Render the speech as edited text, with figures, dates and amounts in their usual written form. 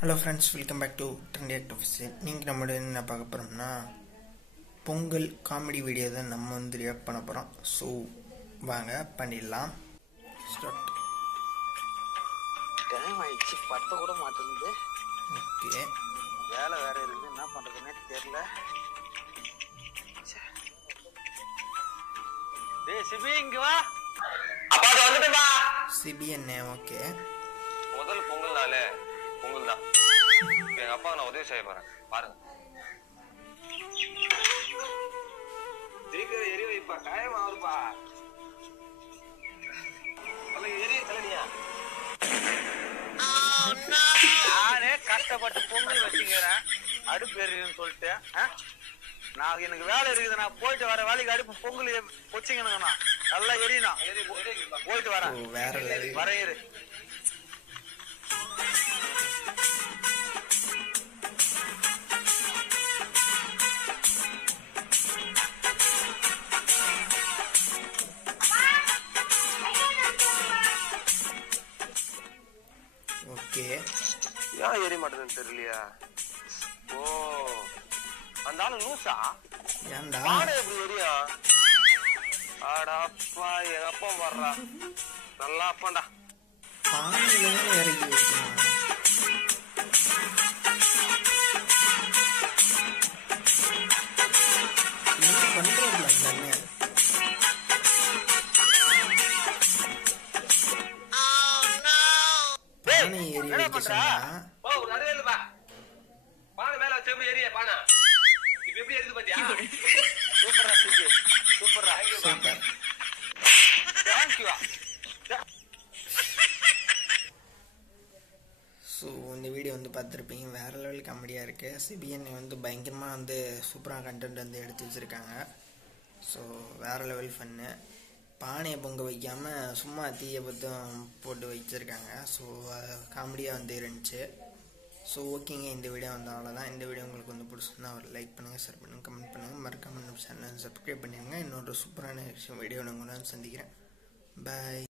Hello friends, welcome back to Trendy Actives. நீங்கள் நம்மளோட என்ன பார்க்க போகிறோம்னா பொங்கல் காமெடி வீடியோ தான் நம்ம வந்து ரியாக்ட் பண்ண போகிறோம். ஸோ வாங்க பண்ணிடலாம். ஸ்டார்ட். டைம் ஆயிடுச்சு, பத்த கூட மாட்டேங்குது. ஓகே, வேலை வேற இருக்கு, என்ன பண்றதுன்னே தெரியல. டேய் சிபி, இங்க வா. அப்பா அது வந்துட்டுமா. சிபி என்ன? ஓகே, முதல் பொங்கல் நாளே பொங்கல் தான். எங்க அப்பா நான் உதவி செய்ய போறேன், பாருங்க. சீக்கிரம் எரி வைப்பா, டைம் ஆகுதுப்பா. எரி தலைனியா. நானே கஷ்டப்பட்டு பொங்கல் வச்சுக்கிறேன், அடுப்பு எரியுன்னு சொல்லிட்டு. நான் எனக்கு வேலை இருக்குது, நான் போயிட்டு வர வேலைக்கு அடுப்பு பொங்கல் வச்சுக்கணுங்கண்ணா. நல்லா எரியணும், போயிட்டு வரேன். வேற level. வர இரு. ஓகே, ஏன் எரிய மாட்டேதுன்னு தெரியலையா? ஓ, அந்த ஆளு லூசா? ஏன்டா பானை எப்படி எரியும்? ஆடாப்பா, எங்க அப்பா வர்றா, நல்லா அப்பாண்டா. பானையில இறக்கி வைக்கணும். என்ன பண்றோம்ல தானே. பானை ஏறி வைக்க சொன்னா ஓ, நிறைய இல்லப்பா. பானை மேல வச்சு எப்படி எரிய பானை? இப்ப எப்படி எரியுது பாத்தியா? சூப்பரா சிபி, சூப்பரா. சூப்பர். தேங்க்யூ. ஸோ இந்த வீடியோ வந்து பார்த்துருப்பீங்க, வேறு லெவல் காமெடியாக இருக்குது. சிபிஎன்ஐ வந்து பயங்கரமாக வந்து சூப்பராக கண்டென்ட் வந்து எடுத்து வச்சுருக்காங்க. ஸோ வேறு லெவல் ஃபன்னு. பானையை பொங்க வைக்காமல் சும்மா தீயை பற்றும் போட்டு வச்சுருக்காங்க. ஸோ காமெடியாக வந்து இருந்துச்சு. ஸோ ஓகேங்க, இந்த வீடியோ வந்து அவ்வளோதான். இந்த வீடியோ உங்களுக்கு வந்து பிடிச்சிருந்தா ஒரு லைக் பண்ணுங்கள், ஷேர் பண்ணுங்கள், கமெண்ட் பண்ணுங்கள், மறக்காம நம்ம சேனல் சப்ஸ்கிரைப் பண்ணிடுங்க. இன்னொரு சூப்பரான வீடியோ நான் உங்களை சந்திக்கிறேன். பாய்.